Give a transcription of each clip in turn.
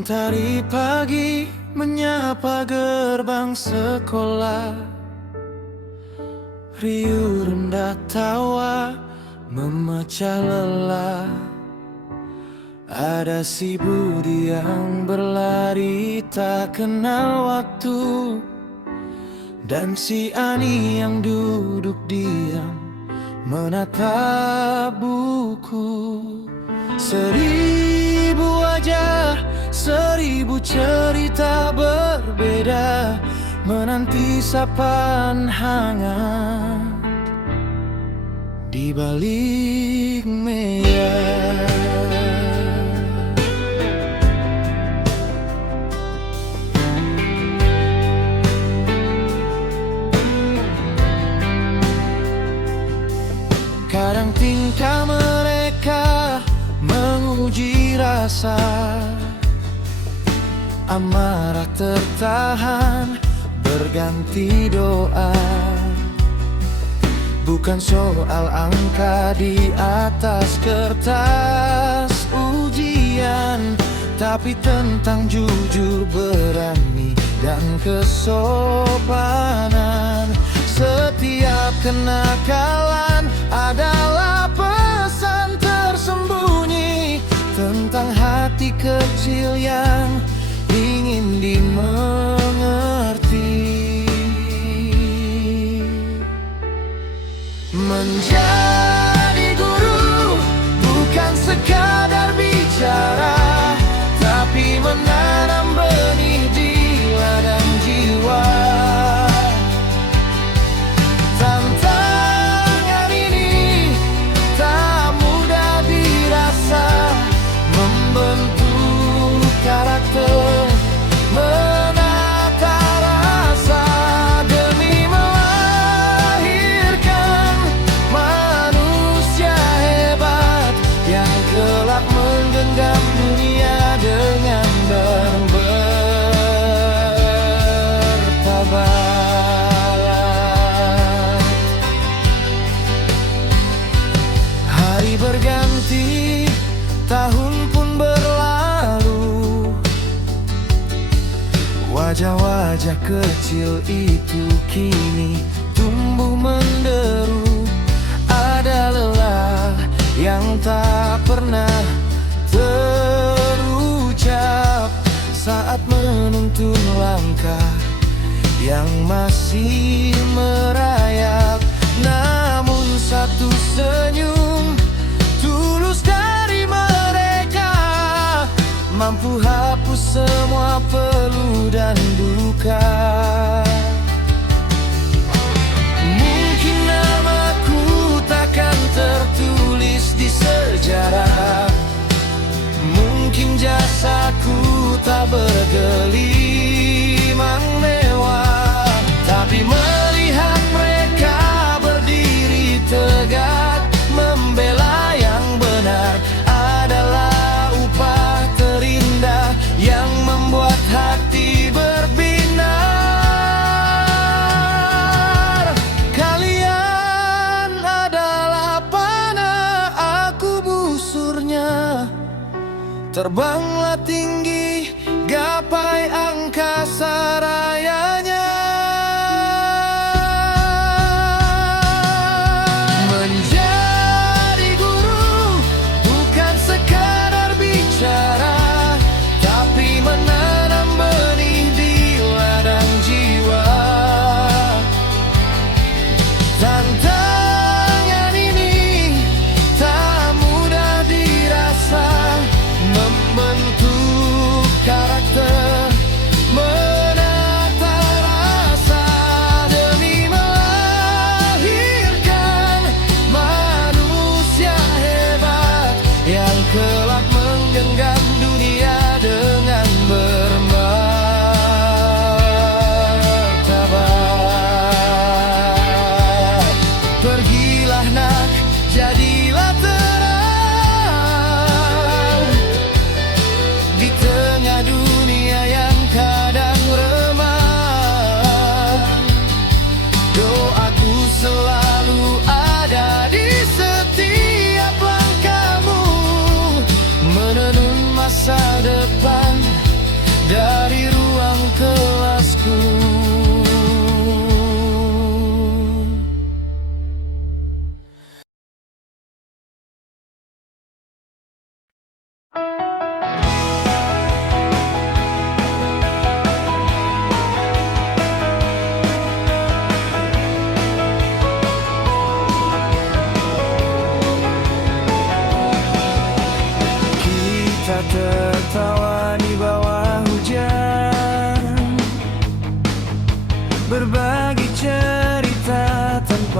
Mentari pagi menyapa gerbang sekolah, riuh rendah tawa memecah lelah. Ada si Budi yang berlari tak kenal waktu, dan si Ani yang duduk diam menatap buku. Seribu wajah, seribu cerita berbeda menanti sapaan hangat di balik meja. Kadang tingkah mereka menguji rasa, amarah tertahan berganti doa. Bukan soal angka di atas kertas ujian, tapi tentang jujur, berani, dan kesopanan. Setiap kenakalan adalah pesan tersembunyi tentang hati kecil yang ingin dimengerti. Menjadi guru bukan sekadar bicara, tapi menanam benih di ladang jiwa. Tantangan ini tak mudah dirasa, membentuk karakter, menata rasa demi melahirkan manusia hebat yang kelak menggenggam dunia dengan bermartabat. Hari berganti, tahun pun berlalu, wajah-wajah kecil itu kini tumbuh menderu. Ada lelah yang tak pernah terucap saat menuntun langkah yang masih merayap. Namun satu senyum tulus dari mereka mampu hapus semua peluh dan duka. Mungkin namaku takkan tertulis di sejarah, mungkin jasaku tak bergelimang mewah, tapi melihat mereka berdiri tegak membela yang benar adalah upah terindah yang membuat hati berbinar. Kalian adalah panah, aku busurnya. Terbanglah tinggi, gapai angkasa rayanya. Menjadi guru bukan sekadar bicara, tapi menanam benih di ladang jiwa. Tantangan ini tak mudah dirasa, membentuk karakter, menata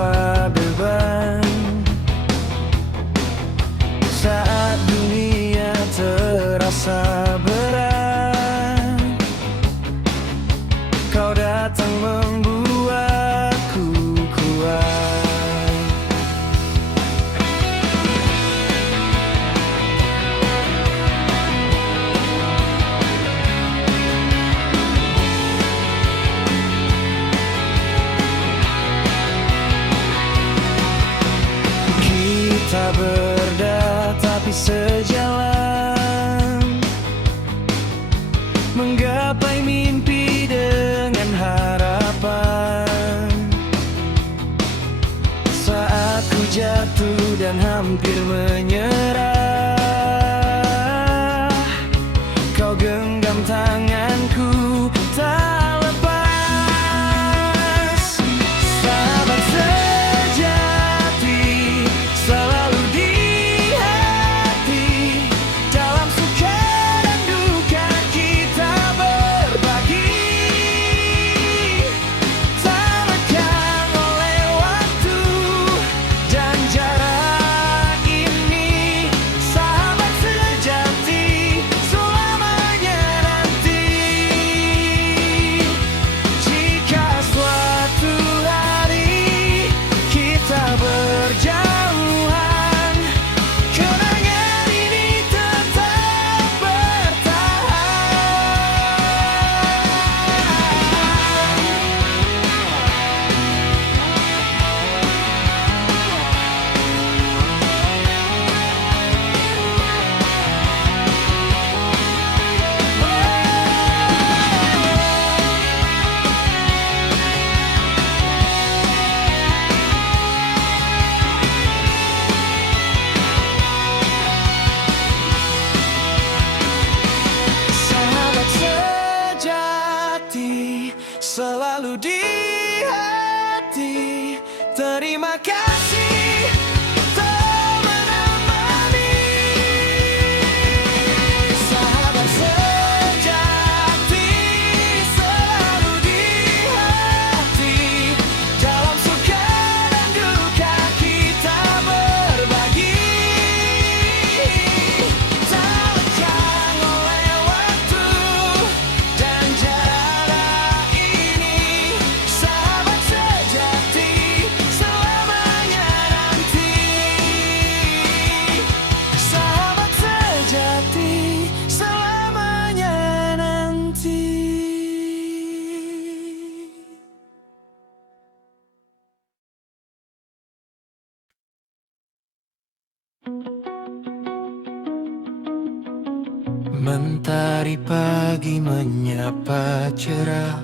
tanpa beban. Saat dunia terasa berat, kau datang membuatku kuat. Kita berbeda tapi sejalan, menggapai mimpi dengan harapan. Saat ku jatuh dan hampir menyerah, kau genggam tanganku tak lepas. Sahabat sejati selalu di hati, dalam suka dan duka kita berbagi. Tak lekang oleh waktu dan jarak ini, sahabat sejati selamanya nanti. Jika suatu hari kita berjauhan, kenangan ini tetap bertahan. Sahabat sejati selalu di hati, terima kasih telah menemani. Sahabat sejati selalu di hati, dalam suka dan duka kita berbagi. Tak lekang oleh waktu dan jarak ini, sahabat sejati selamanya nanti. Sahabat sejati selamanya nanti. Mentari pagi menyapa cerah,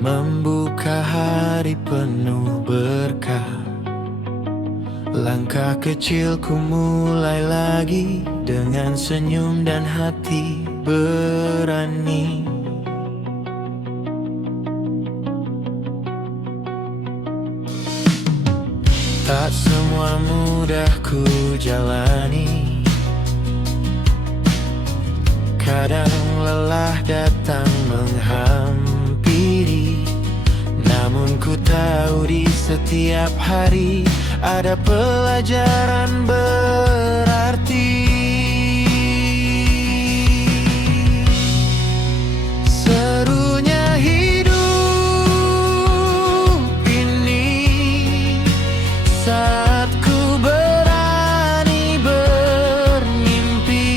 membuka hari penuh berkah. Langkah kecilku mulai lagi dengan senyum dan hati berani. Tak semua mudah ku jalani, kadang lelah datang menghampiri. Namun ku tahu di setiap hari ada pelajaran berarti. Serunya hidup ini saat ku berani bermimpi,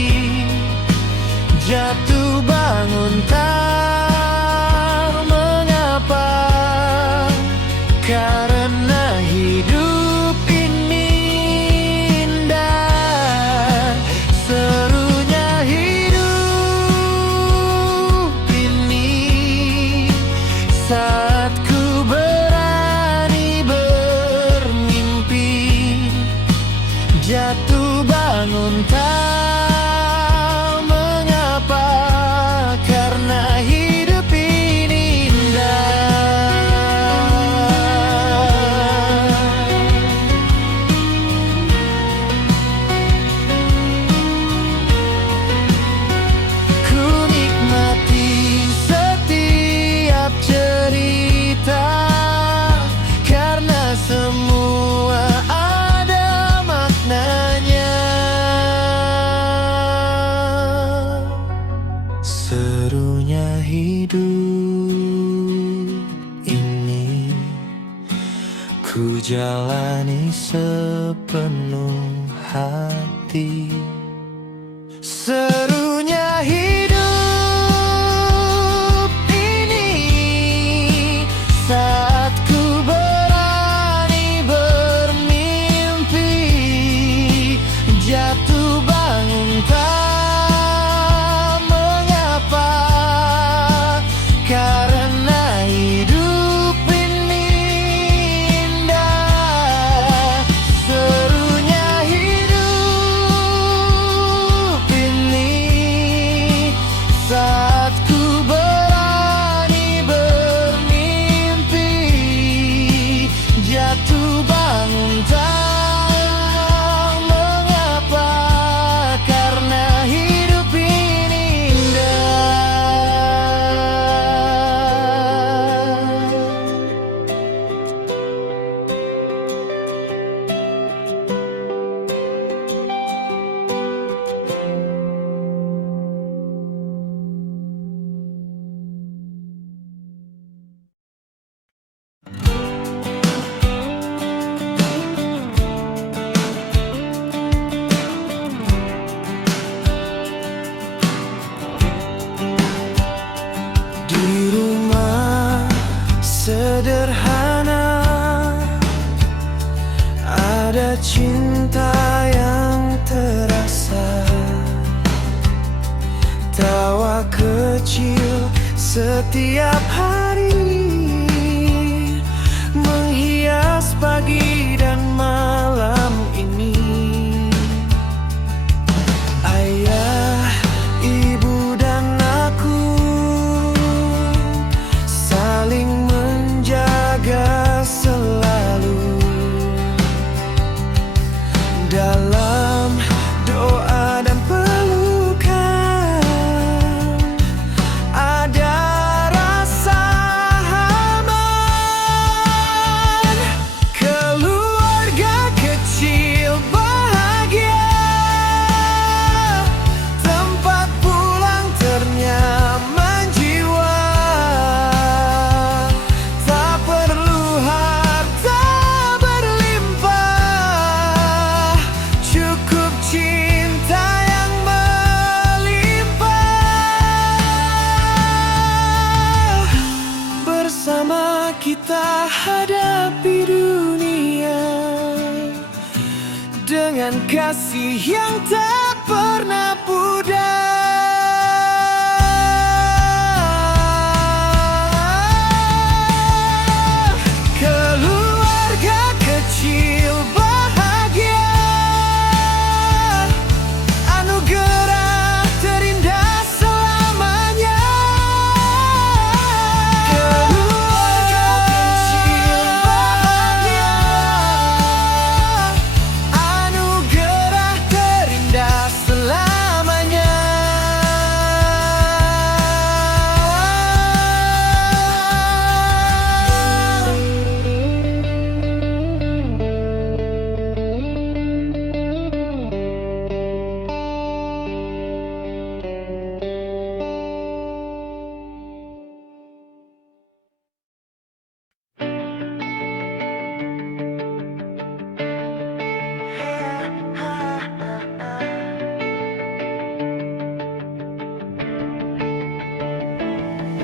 jatuh bangun tak mengapa, karena hidup ini indah. Serunya hidup ini ku jalani sepenuh hati. Serunya hidup ini saat ku berani bermimpi, jatuh bangun tak mengapa, karena hidup ini indah. Serunya hidup ini saat ku berani bermimpi, jatuh bangun tak mengapa, karena hidup ini indah. Di rumah sederhana ada cinta yang terasa, tawa kecil setiap hari menghias pagi dan malam ini. Ayah, ibu dan aku saling menjaga selalu dalam doa dan pelukan. Ada rasa aman, keluarga kecil bahagia, tempat pulang ternyaman jiwa. Tak perlu harta berlimpah, cukup cinta yang melimpah. Bersama kita hadapi dunia dengan kasih yang tak pernah pudar. Keluarga kecil bahagia, anugerah terindah selamanya. Keluarga kecil bahagia, anugerah terindah selamanya.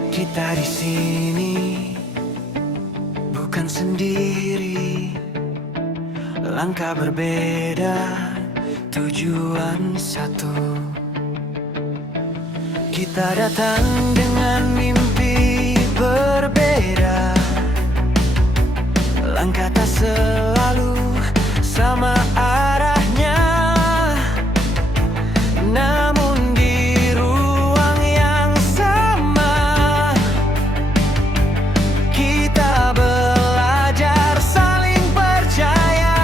Kita di sini bukan sendiri, langkah berbeda, tujuan satu. Kita datang dengan mimpi berbeda, langkah tak selalu sama arahnya, namun di ruang yang sama kita belajar saling percaya.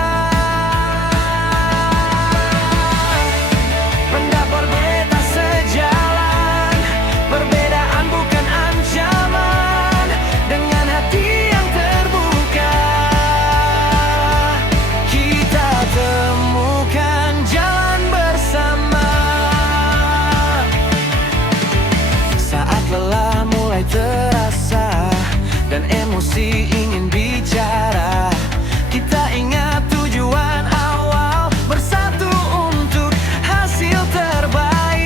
Pendapat berbeda sejalan, perbedaan bukan ancaman. Dengan hati yang terbuka kita terasa dan emosi ingin bicara. Kita ingat tujuan awal, bersatu untuk hasil terbaik.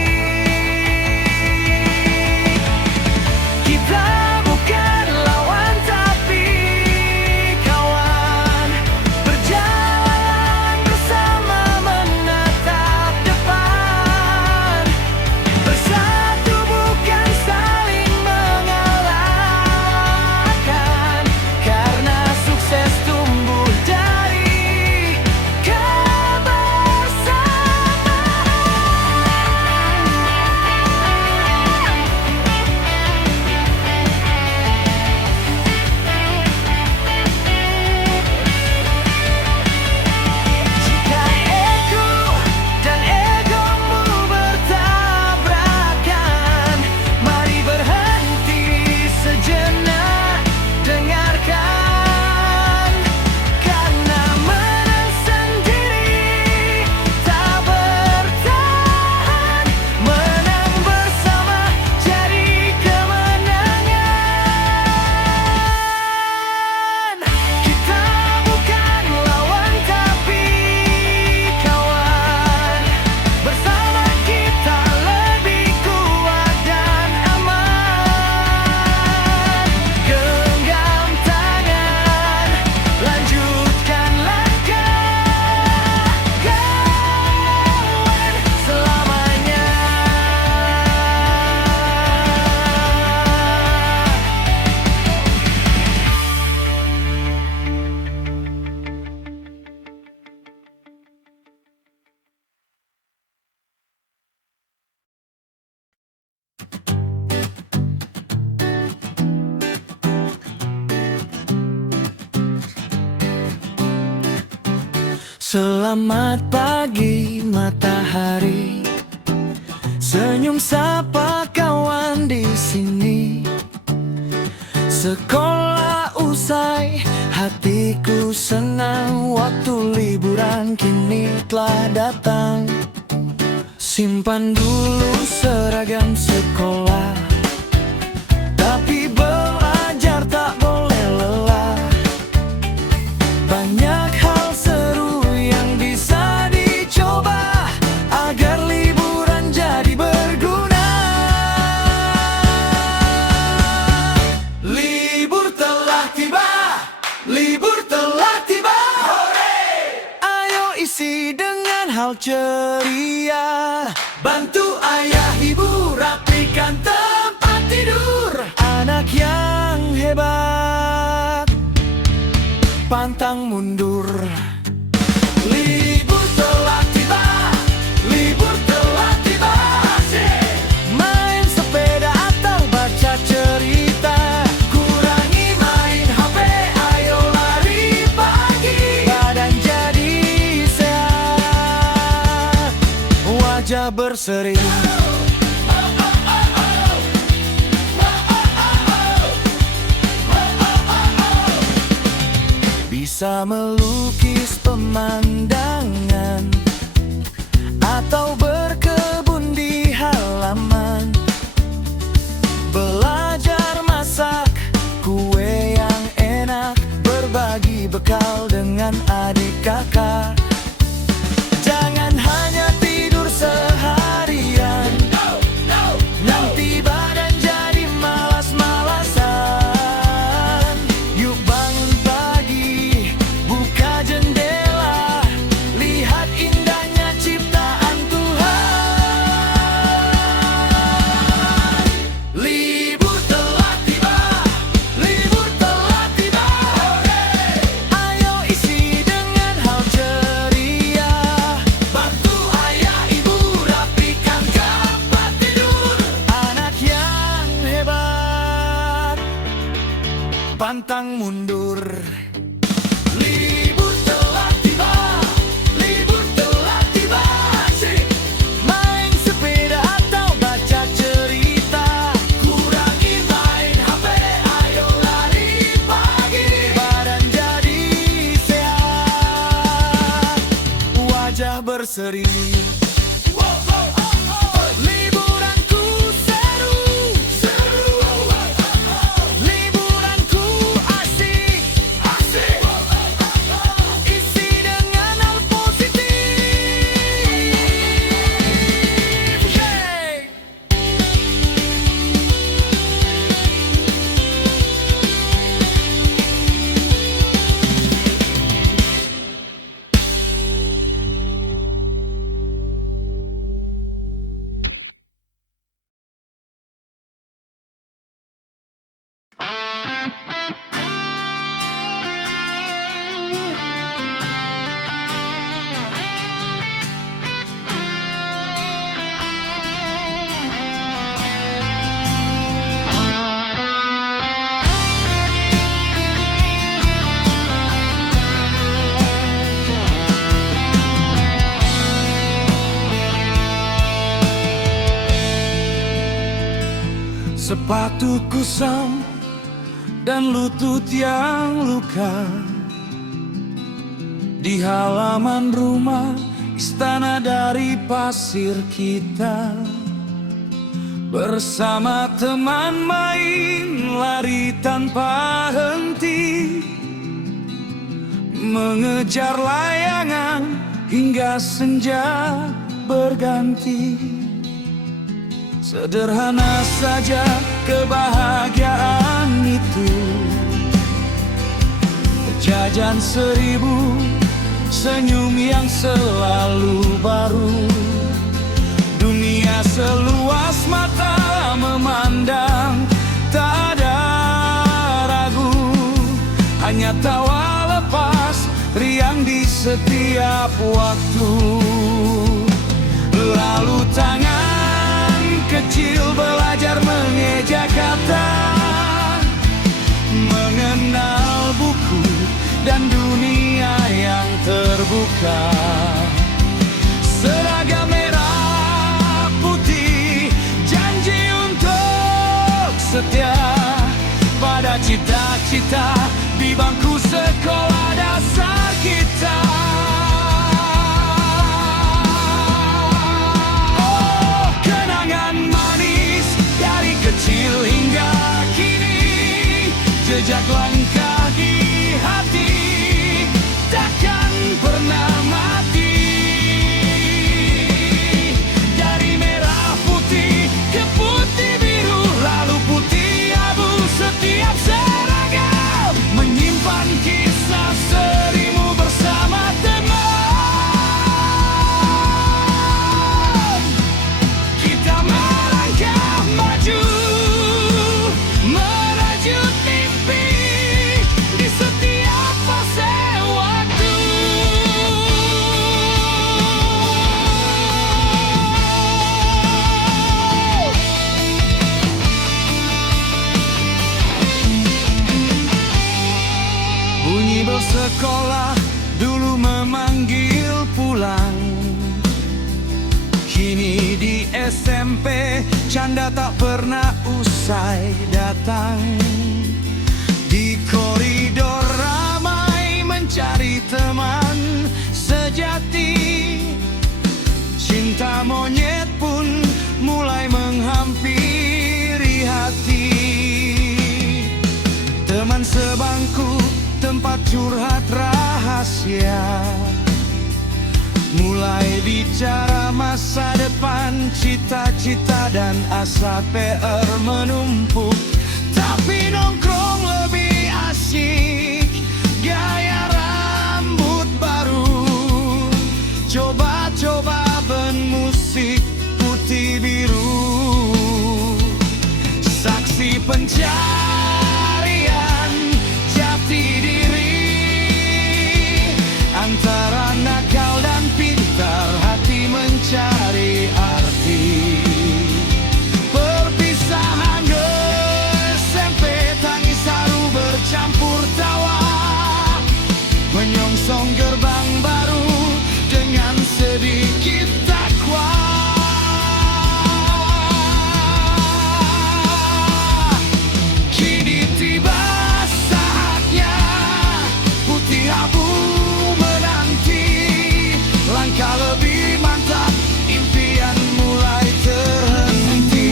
Kita bukan lawan tapi kawan, berjalan bersama menatap depan. Bersatu bukan saling mengalahkan, karena sukses tumbuh dari jika ego dan egomu bertabrakan, mari berhenti sejenak, dengarkan. Karena menang sendiri tak bertahan, menang bersama jadi kemenangan. Kita bukan lawan tapi kawan, bersama kita lebih kuat dan aman. Genggam tangan, lanjutkan langkah, kawan selamanya. Selamat pagi matahari, senyum sapa kawan di sini. Sekolah usai, hatiku senang, waktu liburan kini telah datang. Simpan dulu seragam sekolah, tapi belajar tak boleh lelah. Banyak hal seru yang bisa dicoba agar liburan jadi berguna. Libur telah tiba, libur telah tiba. Ayo isi dengan hal ceria, bantu ayah ibu rapikan tempat tidur. Anak yang hebat pantang mundur. Libur telah tiba, libur telah tiba. Main sepeda atau baca cerita, kurangi main HP, ayo lari pagi. Badan jadi sehat, wajah berseri. Bisa melukis pemandangan atau berkebun di halaman, belajar masak kue yang enak, berbagi bekal dengan adik kakak. Jangan hanya tidur seharian, nanti badan jadi malas-malasan. Yuk bangun pagi, buka jendela, lihat indahnya ciptaan Tuhan. Libur telah tiba, libur telah tiba. Ayo isi dengan hal ceria, bantu ayah ibu rapikan tempat tidur. Anak yang hebat pantang mundur. Libur telah tiba, libur telah tiba. Main sepeda atau baca cerita, kurangi main HP, ayo lari pagi. Badan jadi sehat, wajah berseri. Liburanku seru, seru. sepatu kusam dan lutut yang luka. Di halaman rumah, istana dari pasir kita. Bersama teman main lari tanpa henti, mengejar layangan hingga senja berganti. Sederhana saja kebahagiaan itu, jajan 1000, senyum yang selalu baru. Dunia seluas mata memandang, tak ada ragu. Hanya tawa lepas, riang di setiap waktu. Lalu tangan kecil belajar mengeja kata, mengenal buku dan dunia yang terbuka. Seragam merah putih, janji untuk setia pada cita-cita di bangku sekolah dasar kita. Oh, kenangan manis dari kecil hingga kini, jejak langkah di hati takkan pernah mati. Dari merah putih ke putih biru, lalu putih abu, setiap seragam menyimpan kisah serimu bersama teman. Kita melangkah maju, merajut mimpi di setiap fase waktu. Bunyi bel sekolah dulu memanggil pulang. Kini di SMP canda tak pernah usai datang. Di koridor ramai mencari teman sejati. Cinta monyet pun mulai menghampiri hati. Teman sebangku, tempat curhat rahasia. Mulai bicara masa depan, cita-cita dan asa PR menumpuk. Tapi nongkrong lebih asik, gaya rambut baru. Coba-coba band musik putih biru. Saksi pencarian jati diri, antara nakal dan pintar, hati mencari arti. Perpisahan SMP, tangis haru bercampur tawa, menyongsong gerbang baru dengan sedikit takwa. Kini tiba saatnya putih abu menanti, langkah lebih mantap, impian mulai terhenti.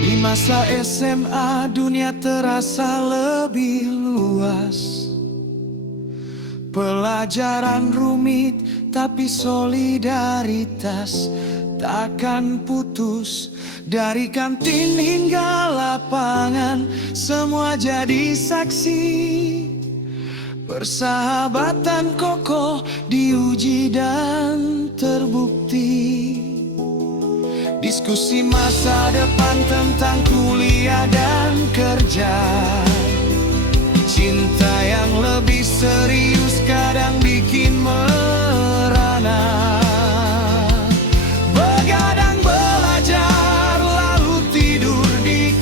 Di masa SMA dunia terasa lebih luas. Pelajaran rumit tapi solidaritas takkan putus. Dari kantin hingga lapangan, semua jadi saksi. Persahabatan kokoh diuji dan terbukti. Diskusi masa depan tentang kuliah dan kerja. Cinta yang lebih serius kadang bikin merana. Begadang belajar lalu tidur di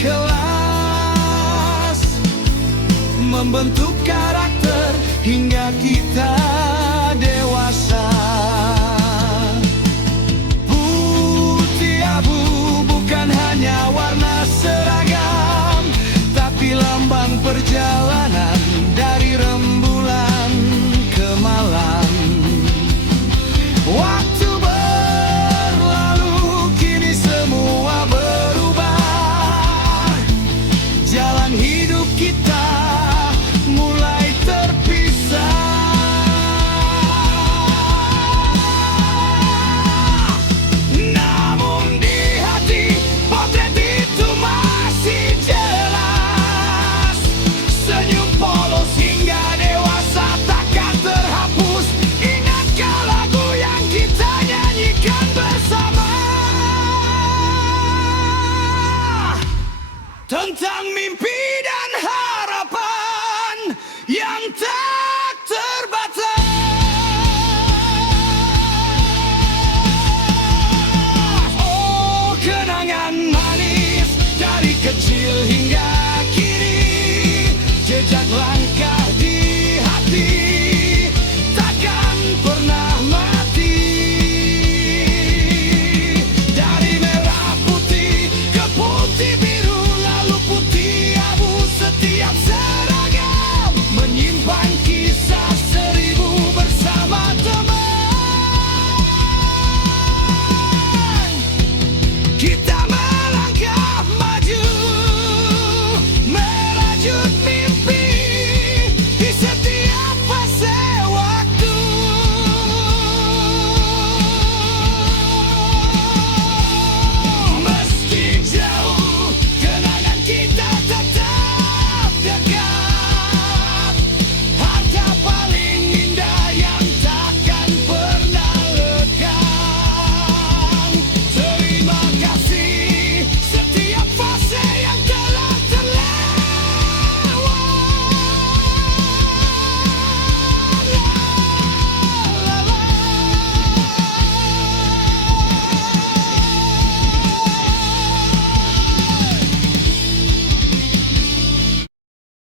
membentuk karakter hingga kita dewasa. Putih abu bukan hanya warna seragam, tapi lambang perjalanan dari rembulan ke malam. Waktu berlalu, kini semua berubah. Jalan hidup kita mulai terpisah. Namun di hati, potret itu masih jelas. Senyum polos hingga dewasa takkan terhapus. Ingatkah lagu yang kita nyanyikan bersama? Tentang mimpi dan harapan yang tak terbatas. Oh, kenangan manis dari kecil hingga